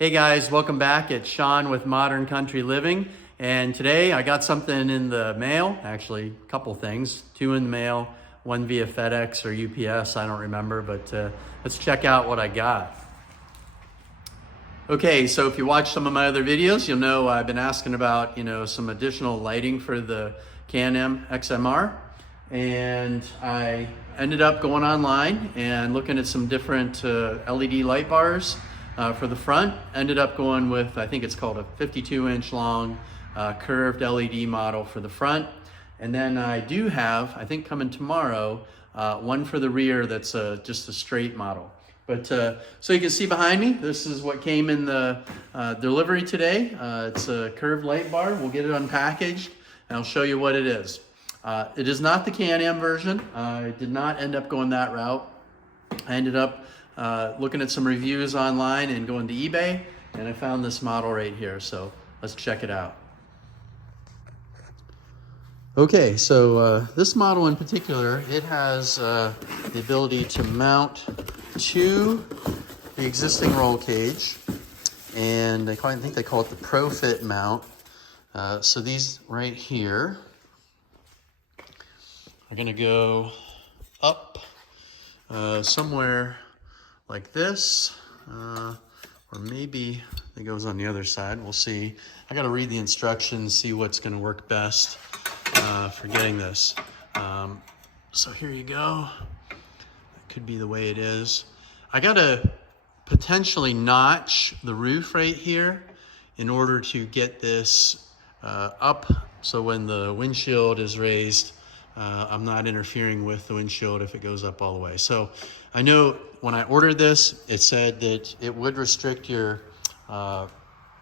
Hey guys, welcome back. It's Sean with Modern Country Living, and today I got something in the mail, actually a couple things, two in the mail, one via FedEx or UPS, I don't remember, but let's check out what I got. Okay, so if you watch some of my other videos, you'll know I've been asking about, some additional lighting for the CanAm XMR, and I ended up going online and looking at some different LED light bars. For the front, ended up going with, I think it's called a 52-inch long curved LED model for the front. And then I do have, I think coming tomorrow, one for the rear that's just a straight model. But so you can see behind me, this is what came in the delivery today. It's a curved light bar. We'll get it unpackaged and I'll show you what it is. It is not the CanAm version. I did not end up going that route. I ended up looking at some reviews online and going to eBay, and I found this model right here, so let's check it out. Okay, so this model in particular, it has the ability to mount to the existing roll cage, and I think they call it the ProFit mount. So these right here are gonna go up somewhere like this, or maybe it goes on the other side. We'll see. I got to read the instructions, see what's going to work best for getting this. So here you go. That could be the way it is. I got to potentially notch the roof right here in order to get this up, so when the windshield is raised, I'm not interfering with the windshield if it goes up all the way. So I know when I ordered this, it said that it would restrict your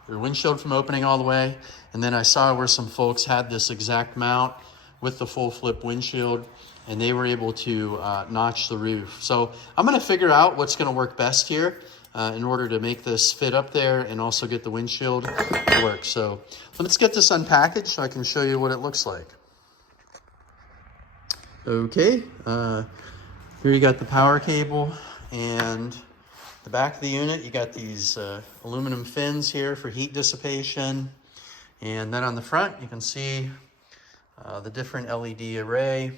windshield from opening all the way. And then I saw where some folks had this exact mount with the full flip windshield, and they were able to notch the roof. So I'm gonna figure out what's gonna work best here in order to make this fit up there and also get the windshield to work. So let's get this unpackaged so I can show you what it looks like. Okay, here you got the power cable, and the back of the unit, you got these aluminum fins here for heat dissipation. And then on the front, you can see the different LED array.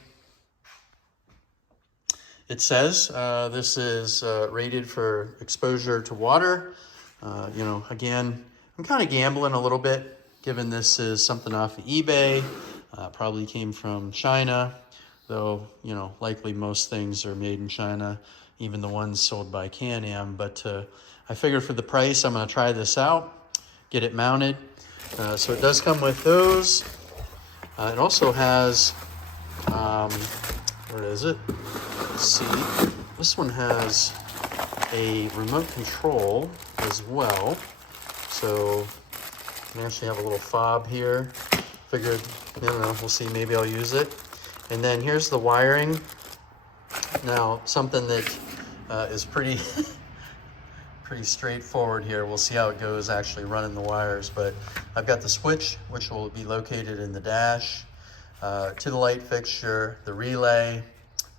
It says this is rated for exposure to water. Again, I'm kind of gambling a little bit, given this is something off of eBay, probably came from China. Though, likely most things are made in China, even the ones sold by CanAm. But I figured for the price, I'm going to try this out, get it mounted. So it does come with those. It also has, where is it? Let's see. This one has a remote control as well. So I actually have a little fob here. Figured, we'll see, maybe I'll use it. And then here's the wiring. Now, something that is pretty straightforward here. We'll see how it goes actually running the wires. But I've got the switch, which will be located in the dash, to the light fixture, the relay,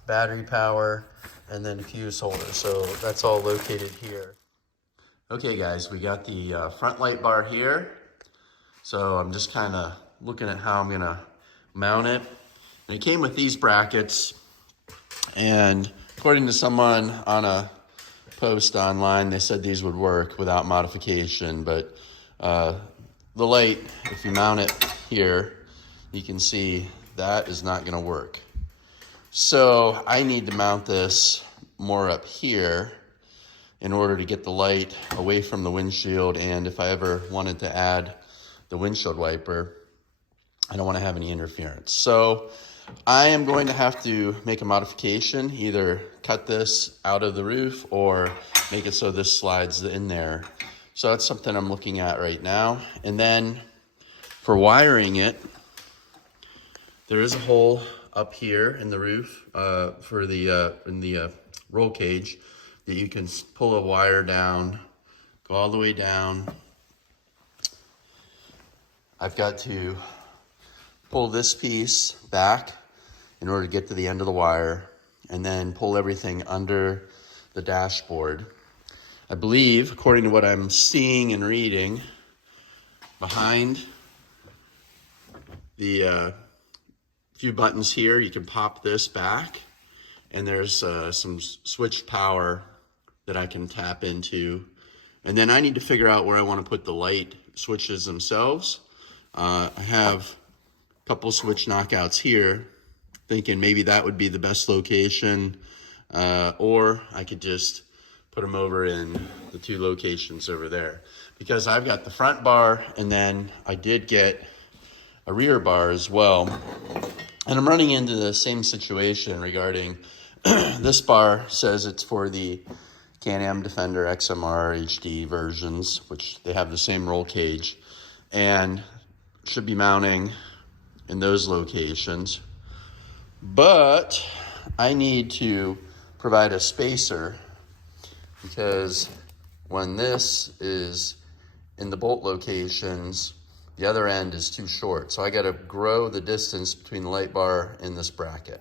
battery power, and then a fuse holder. So that's all located here. Okay, guys, we got the front light bar here. So I'm just kind of looking at how I'm going to mount it. And it came with these brackets, and according to someone on a post online, they said these would work without modification, but the light, if you mount it here, you can see that is not going to work. So I need to mount this more up here in order to get the light away from the windshield, and if I ever wanted to add the windshield wiper, I don't want to have any interference. So I am going to have to make a modification, either cut this out of the roof or make it so this slides in there. So that's something I'm looking at right now. And then for wiring it, there is a hole up here in the roof for the in the roll cage that you can pull a wire down, go all the way down. I've got to pull this piece back in order to get to the end of the wire, and then pull everything under the dashboard. I believe, according to what I'm seeing and reading, behind the few buttons here, you can pop this back, and there's some switched power that I can tap into. And then I need to figure out where I want to put the light switches themselves. I have a couple switch knockouts here, thinking maybe that would be the best location, or I could just put them over in the two locations over there, because I've got the front bar and then I did get a rear bar as well. And I'm running into the same situation regarding this bar says it's for the CanAm Defender XMR HD versions, which they have the same roll cage and should be mounting in those locations. But I need to provide a spacer, because when this is in the bolt locations, the other end is too short. So I got to grow the distance between the light bar and this bracket.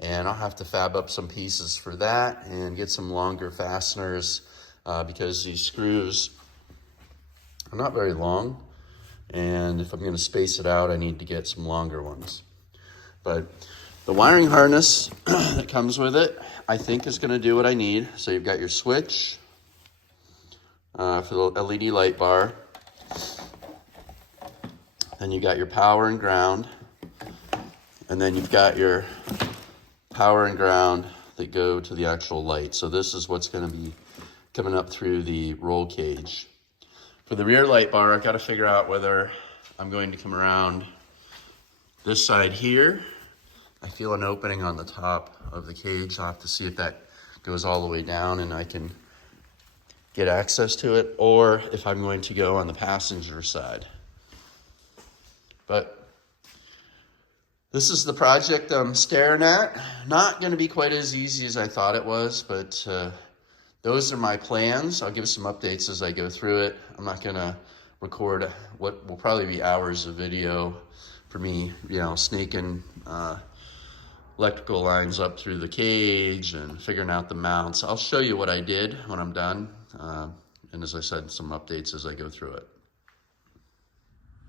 And I'll have to fab up some pieces for that and get some longer fasteners because these screws are not very long. And if I'm going to space it out, I need to get some longer ones. But the wiring harness that comes with it, I think is going to do what I need. So you've got your switch for the LED light bar. Then you got your power and ground. And then you've got your power and ground that go to the actual light. So this is what's going to be coming up through the roll cage. For the rear light bar, I've got to figure out whether I'm going to come around this side here. I feel an opening on the top of the cage. I'll have to see if that goes all the way down and I can get access to it, or if I'm going to go on the passenger side. But this is the project I'm staring at. Not going to be quite as easy as I thought it was, but those are my plans. I'll give some updates as I go through it. I'm not going to record what will probably be hours of video for me, snaking electrical lines up through the cage and figuring out the mounts. I'll show you what I did when I'm done. And as I said, some updates as I go through it.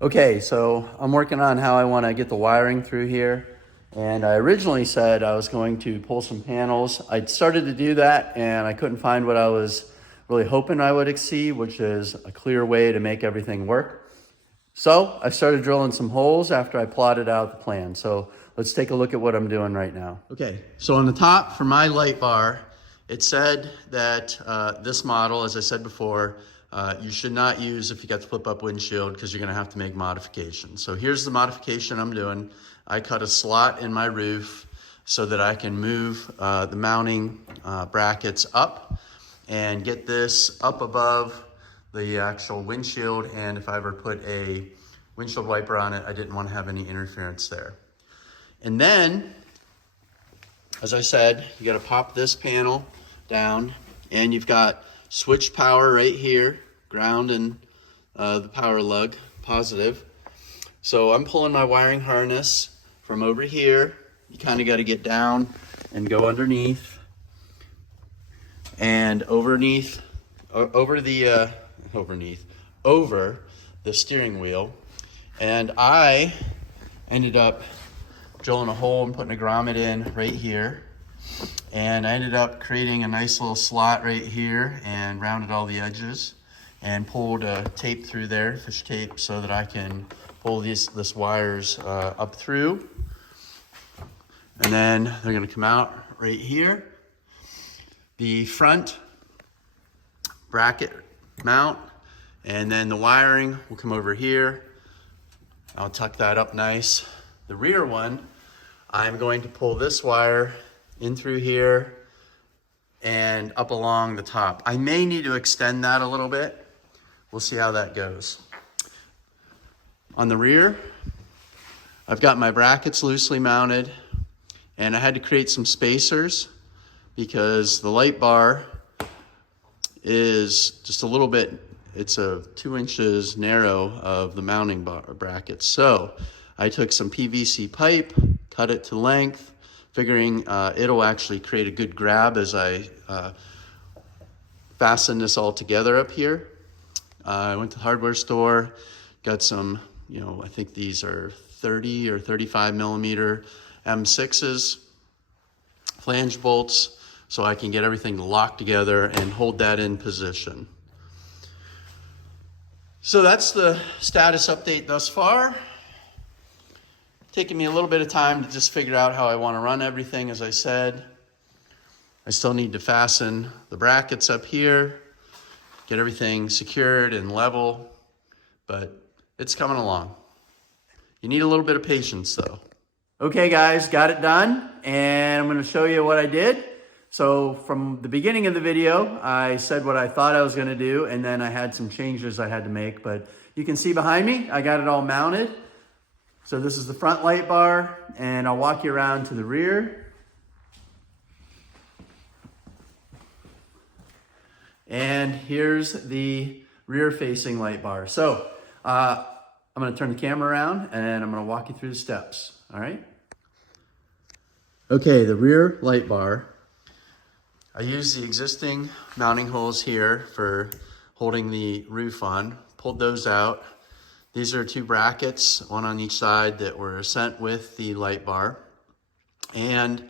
Okay, so I'm working on how I want to get the wiring through here. And I originally said I was going to pull some panels. I'd started to do that and I couldn't find what I was really hoping I would see, which is a clear way to make everything work. So I started drilling some holes after I plotted out the plan. So let's take a look at what I'm doing right now. Okay, so on the top for my light bar, it said that this model, as I said before, you should not use if you got the flip up windshield, because you're gonna have to make modifications. So here's the modification I'm doing. I cut a slot in my roof so that I can move the mounting brackets up and get this up above the actual windshield. And if I ever put a windshield wiper on it, I didn't want to have any interference there. And then, as I said, you got to pop this panel down, and you've got switch power right here, ground and the power lug, positive. So I'm pulling my wiring harness from over here. You kind of got to get down and go underneath, and over the steering wheel. And I ended up drilling a hole and putting a grommet in right here. And I ended up creating a nice little slot right here and rounded all the edges and pulled tape through there, fish tape, so that I can pull this wires up through. And then they're gonna come out right here. The front bracket mount, and then the wiring will come over here. I'll tuck that up nice. The rear one, I'm going to pull this wire in through here and up along the top. I may need to extend that a little bit. We'll see how that goes. On the rear, I've got my brackets loosely mounted, and I had to create some spacers because the light bar is just a little bit, it's a 2 inches narrow of the mounting bracket. So I took some PVC pipe, cut it to length, figuring it'll actually create a good grab as I fasten this all together up here. I went to the hardware store, got some, I think these are 30 or 35 millimeter M6s, flange bolts, so I can get everything locked together and hold that in position. So that's the status update thus far. Taking me a little bit of time to just figure out how I want to run everything, as I said. I still need to fasten the brackets up here, get everything secured and level, but it's coming along. You need a little bit of patience though. Okay guys, got it done, and I'm going to show you what I did. So from the beginning of the video, I said what I thought I was going to do, and then I had some changes I had to make, but you can see behind me, I got it all mounted. So this is the front light bar, and I'll walk you around to the rear. And here's the rear facing light bar. So I'm going to turn the camera around and I'm going to walk you through the steps. All right. Okay, the rear light bar. I use the existing mounting holes here for holding the roof on. Pulled those out. These are 2 brackets, one on each side, that were sent with the light bar. And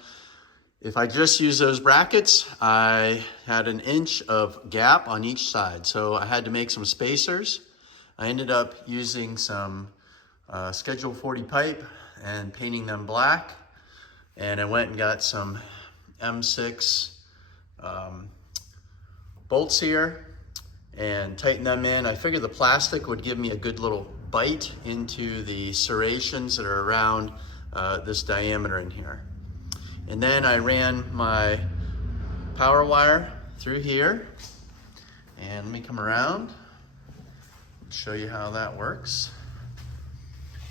if I just use those brackets, I had 1 inch of gap on each side. So I had to make some spacers. I ended up using some Schedule 40 pipe and painting them black. And I went and got some M6 bolts here and tightened them in. I figured the plastic would give me a good little bite into the serrations that are around this diameter in here. And then I ran my power wire through here. And let me come around and show you how that works.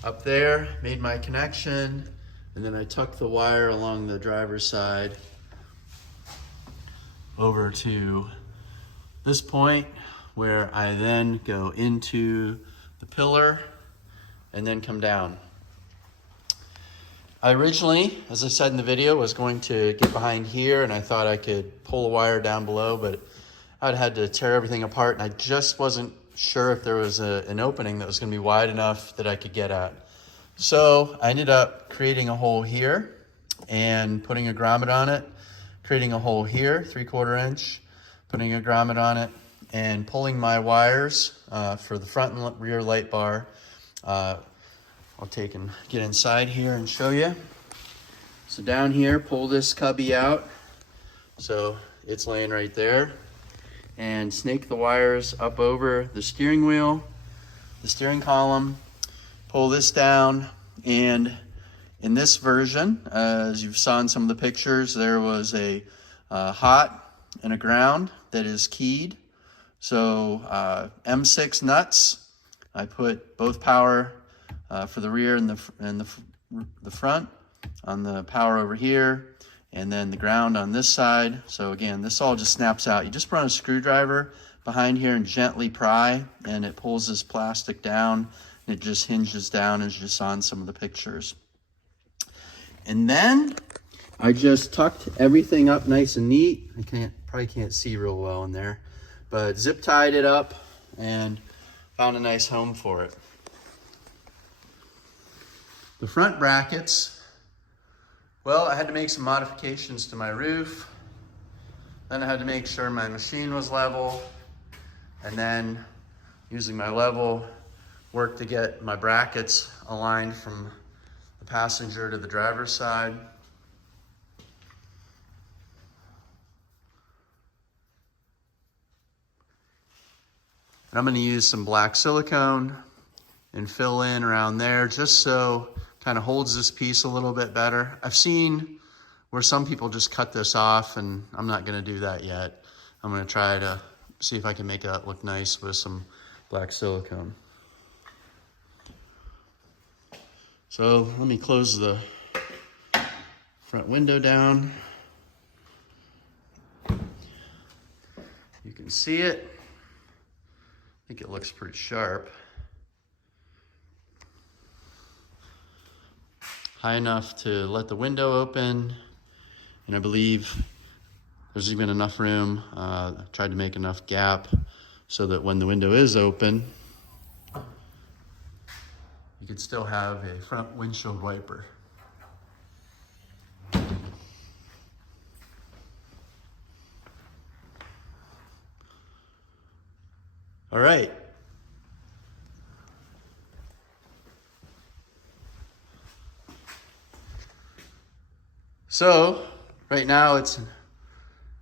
Up there, made my connection, and then I tucked the wire along the driver's side over to this point, where I then go into the pillar and then come down. I originally, as I said in the video, was going to get behind here, and I thought I could pull a wire down below, but I'd had to tear everything apart, and I just wasn't sure if there was an opening that was going to be wide enough that I could get at. So I ended up creating a hole here and putting a grommet on it, creating a hole here, 3/4 inch, putting a grommet on it, and pulling my wires for the front and rear light bar. I'll take and get inside here and show you. So down here, pull this cubby out. So it's laying right there. And snake the wires up over the steering wheel, the steering column, pull this down. And in this version, as you saw in some of the pictures, there was a hot and a ground that is keyed. So M6 nuts, I put both power for the rear and the front on the power over here, and then the ground on this side. So again, this all just snaps out. You just run a screwdriver behind here and gently pry, and it pulls this plastic down, and it just hinges down, as you saw in some of the pictures. And then I just tucked everything up nice and neat. Probably can't see real well in there, but zip tied it up and found a nice home for it. The front brackets, well, I had to make some modifications to my roof. Then I had to make sure my machine was level, and then using my level, work to get my brackets aligned from the passenger to the driver's side. And I'm going to use some black silicone and fill in around there just so kind of holds this piece a little bit better. I've seen where some people just cut this off, and I'm not going to do that yet. I'm going to try to see if I can make that look nice with some black silicone. So let me close the front window down. You can see it. I think it looks pretty sharp. High enough to let the window open, and I believe There's even enough room. Tried to make enough gap so that when the window is open, you could still have a front windshield wiper. All right. So right now it's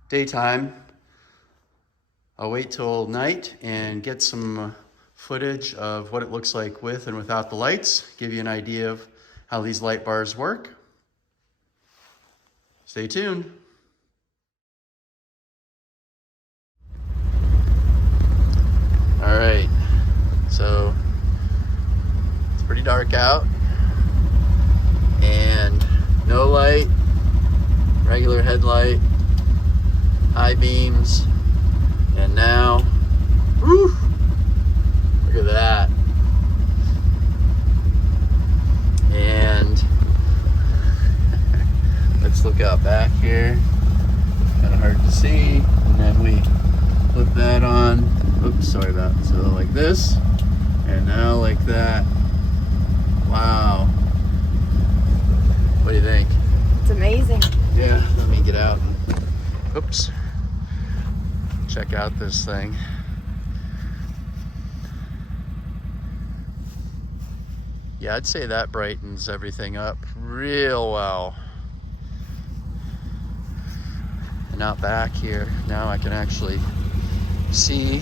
daytime. I'll wait till night and get some footage of what it looks like with and without the lights, give you an idea of how these light bars work. Stay tuned. All right, so it's pretty dark out and no light, regular headlight, high beams, and now, whew, look at that. And let's look out back here, kind of hard to see, and then we flip that on. Oops, sorry about that. So like this, and now like that. Wow. What do you think? It's amazing. Yeah, let me get out and, oops, check out this thing. Yeah, I'd say that brightens everything up real well. And out back here, now I can actually see.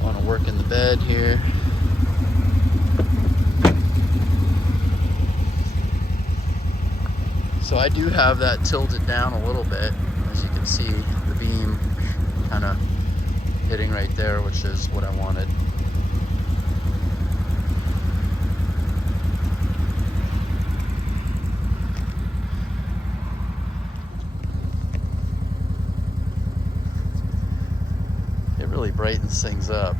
I want to work in the bed here. So I do have that tilted down a little bit. As you can see, the beam kind of hitting right there, which is what I wanted. It really brightens things up.